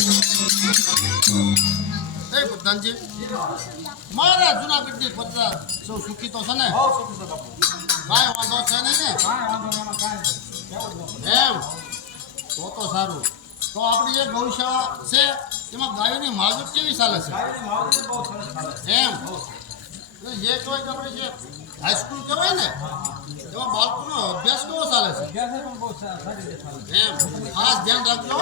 એ પ્રધાનજી મારા જુનાગઢની પ્રજા સૌ સુખી તો છે ને? કાંઈ વાંધો છે નહીં ને? એમ તો સારું. તો આપણી જે ગૌશાળા છે એમાં ગાયોની માવજત કેવી ચાલે છે? એમ જે કોઈ આપણે જે હાઈસ્કૂલ કહેવાય ને એમાં બાળકોનો અભ્યાસ કેવો ચાલે છે? એમ ખાસ ધ્યાન રાખજો.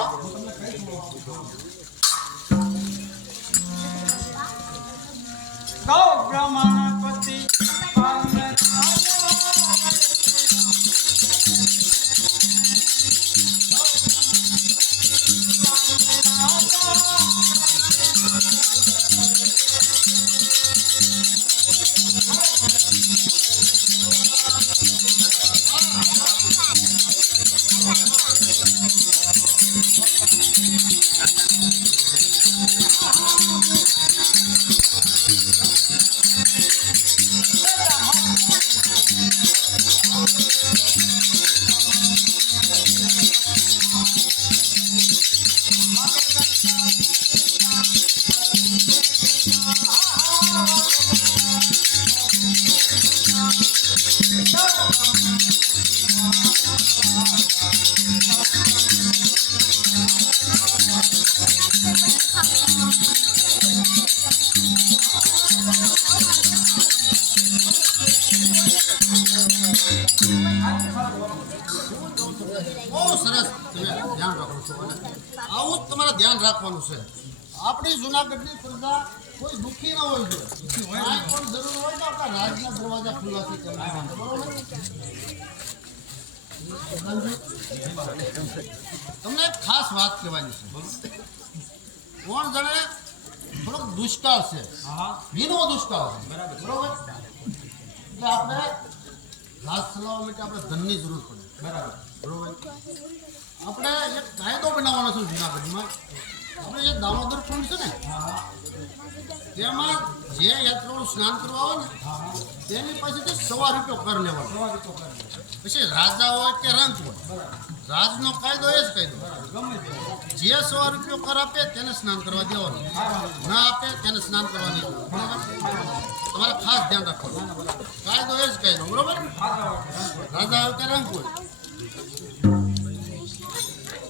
ગૌ બ્રહ્મણપતિ બહુ સરસ. તમે ધ્યાન રાખો છો અને આવું જ તમારે ધ્યાન રાખવાનું છે. આપણી જુનાગઢની પ્રજા કોઈ દુઃખી ન હોય જોઈએ. કાંઈ પણ જરૂર હોય તો આપણા રાજના દરવાજા ખુલ્લાથી કરવાના. બરોબર? તમને એક ખાસ વાત કહેવાની છે. કોણ જાણે થોડોક દુષ્કાળ છે, ભીનો દુષ્કાળ છે. બરોબર? એટલે આપણે ઘાસ ચલાવવા માટે આપણે ધનની જરૂર પડે. બરોબર? આપણે એક કાયદો બનાવવાનો છે જુનાગઢમાં. આપણે જે દામોદર કુંડ છે ને તેમાં જે યાત્રાળુ સ્નાન કરવા આવે ને તેની પાસેથી 100 રૂપિયા કર લેવાનો. પછી રાજા હોય કે રંક હોય, રાજનો કાયદો એ જ કાયદો. જે 100 રૂપિયા કર આપે તેને સ્નાન કરવા દેવાનું, ના આપે તેને સ્નાન કરવા નહીં દેવાનું. બરાબર? તમારે ખાસ ધ્યાન રાખવાનું. કાયદો એ જ કાયદો. બરોબર? રાજા હોય કે રંક હોય